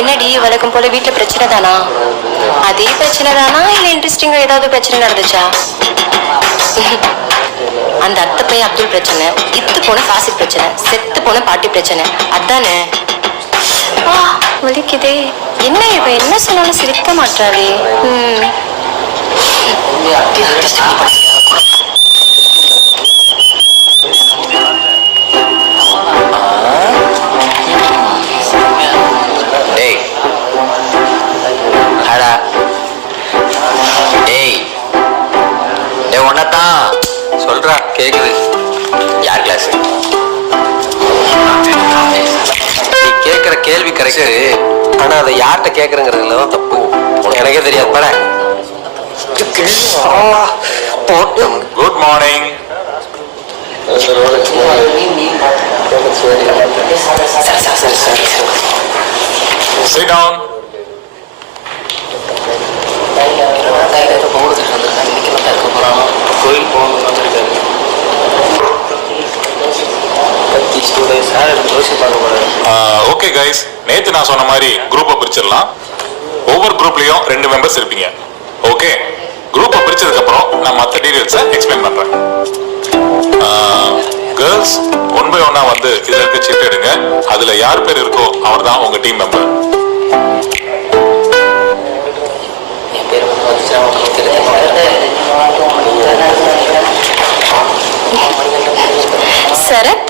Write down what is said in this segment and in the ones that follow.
என்னடி வழக்கம் போல வீட்டுல பிரச்சனை தானா? அதே பிரச்சனை தானா இல்ல இன்ட்ரெஸ்டிங்கா ஏதாவது பிரச்சனை நடந்துச்சா? அந்த அத்தை பையன் அப்துல் பிரச்சனை, இத்து போன காசிக் பிரச்சனை, செத்து போன பாட்டி பிரச்சனை, அதானே? வலிக்குதே. என்ன இவ என்ன சொன்னாலும் சிரிக்க மாட்டாளே. சொல்றா கேக்குது. யார் கிளாஸ்? நீ கேக்குற கேள்வி கரெக்ட், ஆனா அதை யார்கிட்ட கேக்குறங்கிறதுல தான் தப்பு. எனக்கே தெரியாது. பட குட் மார்னிங். Sit down. கோயில் போகணும். ஓகே கைஸ், நேத்து நான் சொன்ன மாதிரி குரூப்பை பிரிச்சிடலாம். ஒவ்வொரு குரூப்லயும் 2 மெம்பர்ஸ் இருப்பீங்க. ஓகே, குரூப்பை பிரிச்சதுக்கு அப்புறம் நான் மற்ற டீடைல்ஸை எக்ஸ்பிளைன் பண்றேன். கேர்ள்ஸ் 1 by 1 வந்து இதுல இருக்க சீட் எடுங்க. அதுல யார் பேர் இருக்கோ அவர் தான் உங்க team member. Sarath,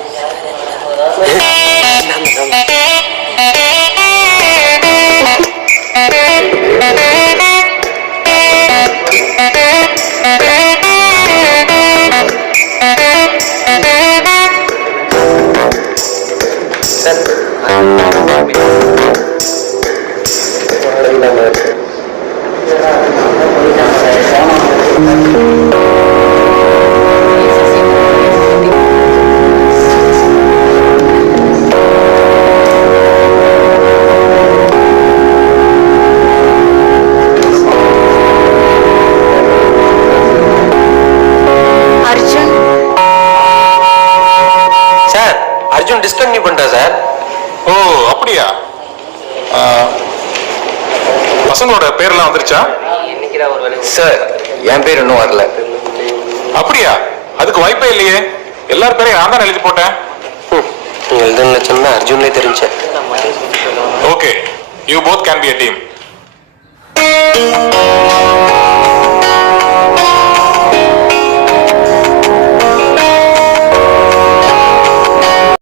Arjun discontinue பண்ணிட்டா சார். ஓ அப்படியா? பசங்களோட பேர்லாம் வந்துருச்சா? சார் என் பேர் இன்னும் வரல. அப்படியா? அதுக்கு வாய்ப்பே இல்லையே. எல்லார் பேரையும் நான் தான் எழுதி போட்டேன். எழுதுன லட்சம்னா அர்ஜுன்லே தெரிஞ்சேன். Okay, you both can be a team.